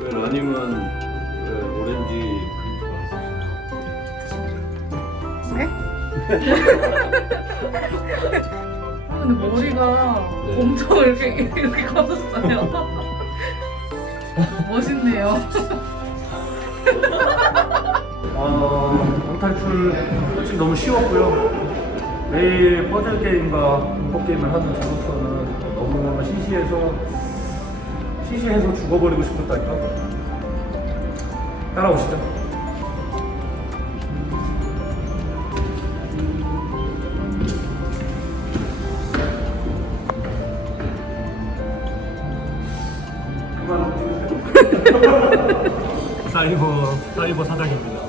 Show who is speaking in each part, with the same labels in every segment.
Speaker 1: 왜 러닝은 왜 오렌지
Speaker 2: 네? 근데 머리가
Speaker 1: 네.
Speaker 2: 엄청 이렇게 이렇게 커졌어요. 멋있네요.
Speaker 3: 어, 방탈출 솔직히 너무 쉬웠고요. 매일 퍼즐 게임과 공포 게임을 하는 저로서는 너무 시시해서 시시해서 죽어버리고 싶었다니까. 따라오시죠. 사이버 사이버 사장입니다.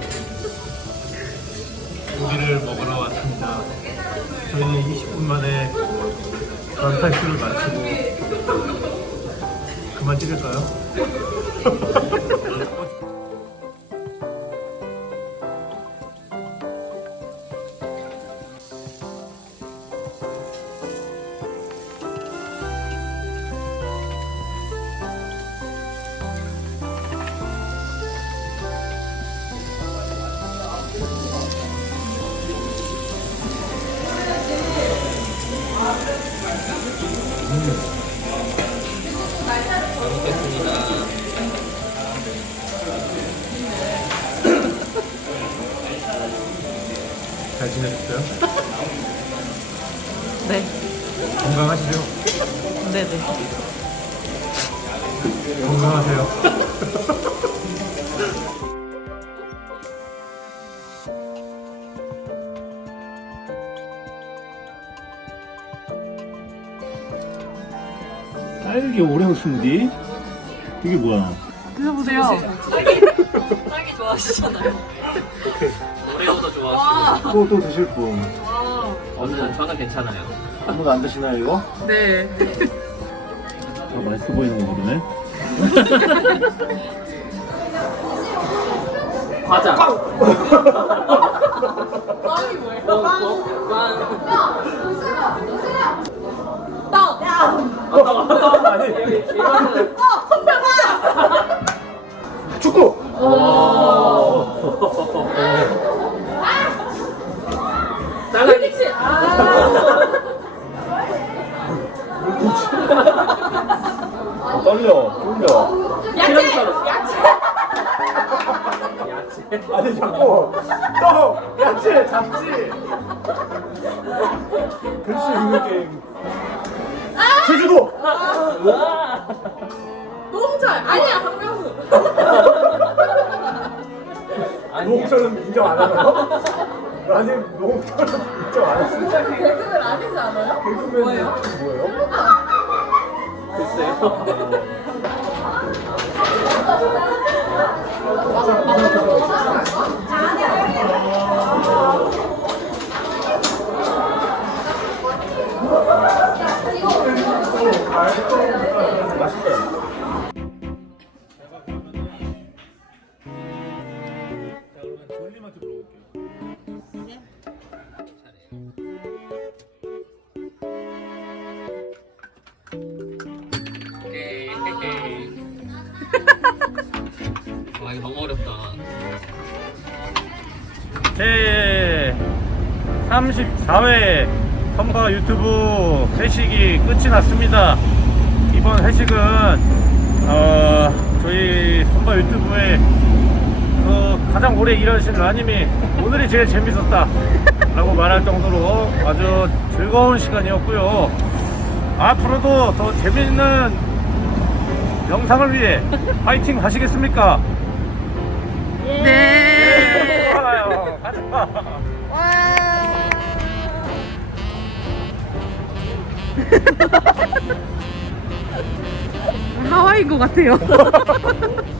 Speaker 3: 고기를 왔습니다. 저희는 20분 만에 전탈출을 마치고 그만 찍을까요? 잘 지내셨어요?
Speaker 2: 네,
Speaker 3: 건강하시죠?
Speaker 2: 네네.
Speaker 3: 건강하세요. 딸기 오레오 스무디? 이게 뭐야?
Speaker 2: 드셔보세요.
Speaker 4: 딸기 좋아하시잖아요. 오레오도 좋아하시고.
Speaker 2: 와,
Speaker 3: 또, 또 드실 분.
Speaker 2: 와.
Speaker 4: 저는 저는 괜찮아요.
Speaker 3: 아무도 안 드시나요, 이거?
Speaker 2: 네.
Speaker 3: 아, 맛있어 보이는 거 보네.
Speaker 4: 과자.
Speaker 2: 빵이 뭐예요?
Speaker 4: 뭐, 뭐, 빵.
Speaker 3: 아니,
Speaker 4: 이거는
Speaker 3: 아, 떨려, 떨려.
Speaker 4: 야채. 야채.
Speaker 3: 아니, 자꾸, 또, 야채 잡지. 글씨 읽는 게임. 제주도!
Speaker 2: 너무 잘. 아니야, 박명수.
Speaker 3: 노홍철은 인정 안 하나요? 아니, 노홍철은 인정 안 했어.
Speaker 2: 개그맨 아니지 않아요?
Speaker 3: 개그맨
Speaker 2: 뭐예요?
Speaker 3: 뭐예요?
Speaker 4: 글쎄요. 와 이거 너무 어렵다.
Speaker 3: 제 34회 선바 유튜브 회식이 끝이 났습니다. 이번 회식은 어, 저희 선바 유튜브에 그 가장 오래 일하신 라님이 오늘이 제일 재밌었다 라고 말할 정도로 아주 즐거운 시간이었고요. 앞으로도 더 재밌는 영상을 위해 파이팅 하시겠습니까?
Speaker 2: 네.
Speaker 3: 좋아요. 가자.
Speaker 2: 하와이인 것 같아요.